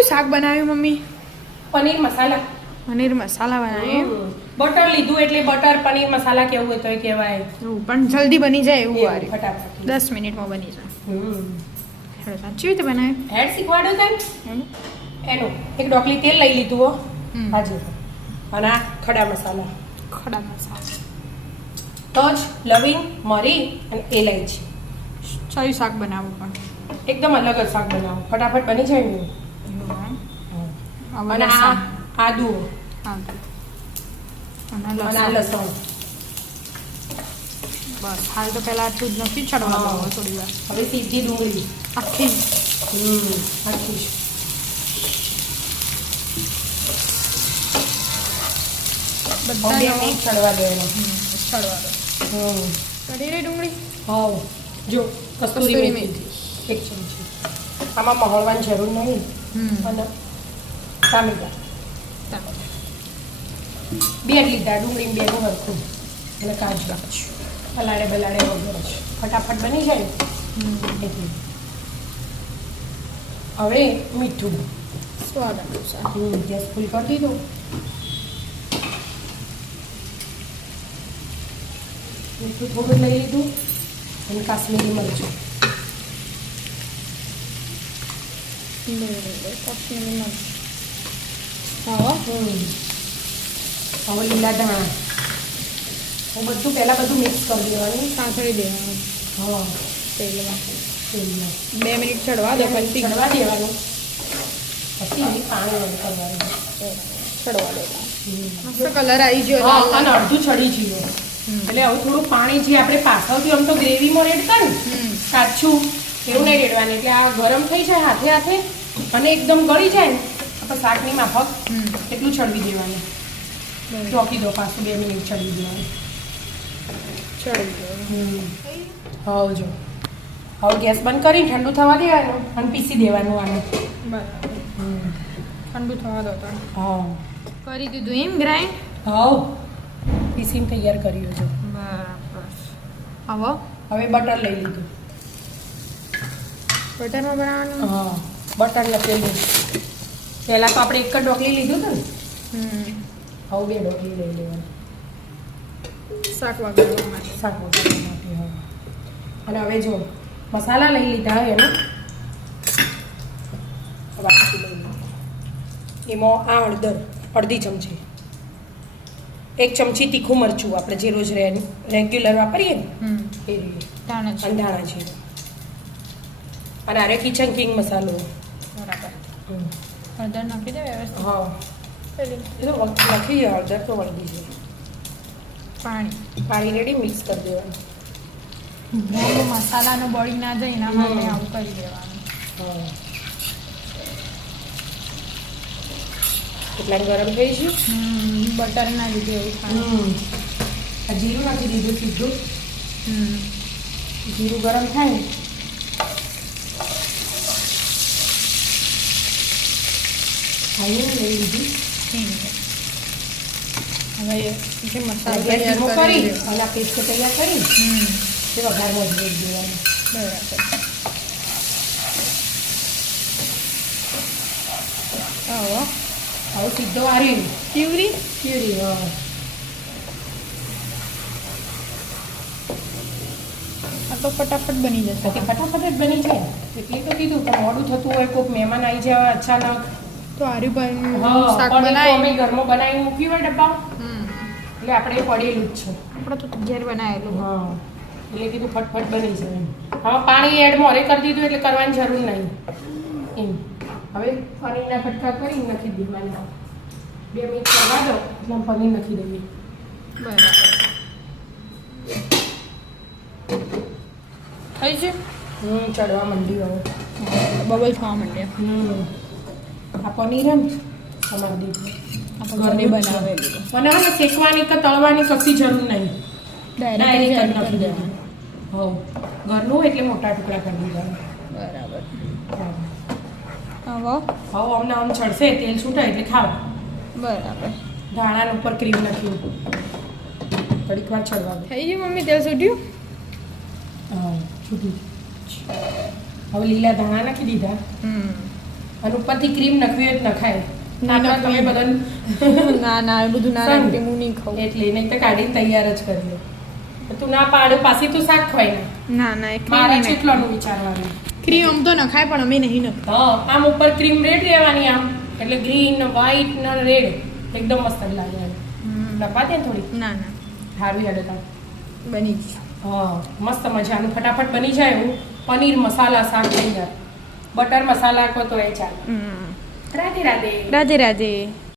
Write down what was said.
કયું શાક બનાવ્યું મમ્મી? પનીર મસાલા. પનીર મસાલા બનાવ્યું. બટર લીધું એટલે બટર પનીર મસાલા કેવું હોય તો કહેવાય. પણ જલ્દી બની જાય એવું વારે. ફટાફટ 10 મિનિટમાં બની જાય. હેડો સાચી રીતે બનાવ્યું. હેડ શીખવાડો તને. એનું એક ડોકલી તેલ લઈ લીધું હો. હાજી. અને આ ખડા મસાલા. ખડા મસાલા. તજ, લવિંગ, મરી અને એલાયચી. સારું શાક બનાવવું પણ. એકદમ અલગ જ શાક બનાવો. ફટાફટ બની જાય ને. અને આ આદુ અને આ લસણ. બસ હાલ તો પહેલા આટલું જ નથી ચડવા દો થોડી વાર. હવે સીધી ડુંગળી આખી. આખી બધા ચડવા દેવાનું. ચડવા દો. ચડી રહી ડુંગળી. હા જો કસ્તુરી મેથી 1 ચમચી. આમાં મહળવાની જરૂર નહીં. અને ટામેટા 2 લીધા. ડુંગળી 2 નું હરખું અને કાજુ પલાળે બલાડે વગર જ ફટાફટ બની જાય. હવે મીઠું સ્વાદ અનુસાર. ગેસ ફૂલ કરી દીધું. મીઠું થોડું લઈ લીધું અને કાશ્મીરી મરચું. હવે લીલા ધાણા. હું બધું પહેલાં મિક્સ કરી દેવાનું. સાંતળી દેવાનું. હા તેલમાં. 2 મિનિટ ચડવા દો. પછી ચડવા દેવાનું. પછી પાણી એડ કરવાનું. ચડવા દેવાનું. કલર આવી ગયો. અને અડધું ચડી ગયું. એટલે હવે થોડું પાણી જે આપણે પાછળથી આમ તો ગ્રેવીમાં રેડ કરીએ કાચું એવું નહીં રેડવાનું. એટલે આ ગરમ થઈ જાય હાથે હાથે અને એકદમ ગળી જાય ને આપણે શાકની માફક એટલું ચડવી દેવાનું. ઢોકી દો પાછું 2 મિનિટ ચડવી દેવાનું. ચડી ગયું. હવે જો હવે ગેસ બંધ કરીને ઠંડુ થવા દેવાનું અને પીસી દેવાનું આને. બરાબર. ઠંડુ થવા દો. હા કરી દીધું એમ ગ્રાઇન્ડ. હા પીસીને તૈયાર કર્યું છે. બરાબર. હવે બટર લઈ લીધું. બટરમાં બનાવવાનું. હા બટર લખેલું. પહેલાં તો આપણે એક જ ડોકલી લીધું હતું ને. હવે 2 ડોકલી લઈ લેવાની. શાક વઘારવા માટે. શાક વઘારવા માટે. હા અને હવે જો મસાલા લઈ લીધા હોય એનો વાટકી લઈ લીધું. એમાં આ હળદર અડધી ચમચી. 1 ચમચી તીખું મરચું આપણે જે રોજ રેગ્યુલર વાપરીએ ને એ રીતે. ધાણા જીરું. અને આરે કિચન કિંગ મસાલો. બરાબર. હળદર નાખી દે વ્યવસ્થિત. હા એ તો લખી જાય. હળદર તો વળગી છે. પાણી રેડી મિક્સ કરી દેવાનું. મસાલાનો બળી ના જાય એના માટે આવું કરી દેવાનું. હા કેટલા ગરમ થઈ છે. બટર ના લીધે એવું થાય. જીરું નાખી દીધું સીધું. જીરું ગરમ થાય ને લઈ લીધું. હવે જે મસાલો તૈયાર તૈયાર કરી કરી અને આ પેસ્ટ તૈયાર કરી તે વઘારમાં જ રેડી દેવાનું. બરાબર. હવે સીધો આર્યું પ્યુરી. હા આ તો ફટાફટ બની જશે. ફટાફટ જ બની જાય. એટલે તો કીધું પણ મોડું થતું હોય કોઈક મહેમાન આવી જાય અચાનક તો આર્યુભાઈ હા શાક પણ બનાવી અમે ઘરમાં બનાવી મૂક્યું હોય ડબ્બા એટલે આપણે પડેલું જ છે. આપણે તો તૈયાર બનાવેલું. હા એટલે કીધું ફટફટ બની જાય. હવે પાણી એડ મોરે કરી દીધું એટલે કરવાની જરૂર નહીં. એમ હવે પનીરના કટકા કરી નાખી દેવાના. 2 મિનિટ કરવા દો એટલે પનીર નાખી દઈએ. બરાબર. થઈ છે. ચડવા માંડ્યું હવે. બબલ થવા માંડ્યા. આ પનીર હે ને તમારે દીધું ઘરે બનાવેલું. બનાવે શેકવાની કે તળવાની કશી જરૂર નહીં. ડાયરેક્ટ કરી દેવાનું. હો ઘરનું એટલે મોટા ટુકડા કરી દેવાના. બરાબર. હવે અમને આમ ચડશે તેલ છૂટાય એટલે ખાવ. બરાબર. ધાણા ઉપર ક્રીમ નાખ્યું. થોડીક વાર ચડવા દે. થઈ ગયું મમ્મી તેલ છૂટ્યું. હા છૂટ્યું. હવે લીલા ધાણા નાખી દીધા. અને ઉપરથી ક્રીમ નખવી હોય તો નખાય ના, ના નખવી. તમે બધા ના ના એ બધું ના સંગ. નાખી હું નહીં ખાઉં. એટલે નહીં તો કાઢીને તૈયાર જ કરી લો તું ના પાડ્યો પાછી તું શાક ખવાય ને ના ના એ મારા ક્રીમ ચેટલાનું વિચારવાનું ક્રીમ આમ તો નખાય પણ અમે નહીં નખતા. હા આમ ઉપર ક્રીમ રેડ રહેવાની આમ એટલે ગ્રીન વ્હાઈટ ને રેડ એકદમ મસ્ત લાગે એમ. નખવા દે ને થોડી ના ના સારું યાદ હતા બની ગઈ. હા મસ્ત મજાનું ફટાફટ બની જાય એવું પનીર મસાલા શાક થઈ જાય બટર મસાલા કહો તો એ ચાલે હમ. રાધે રાધે રાધે રાધે.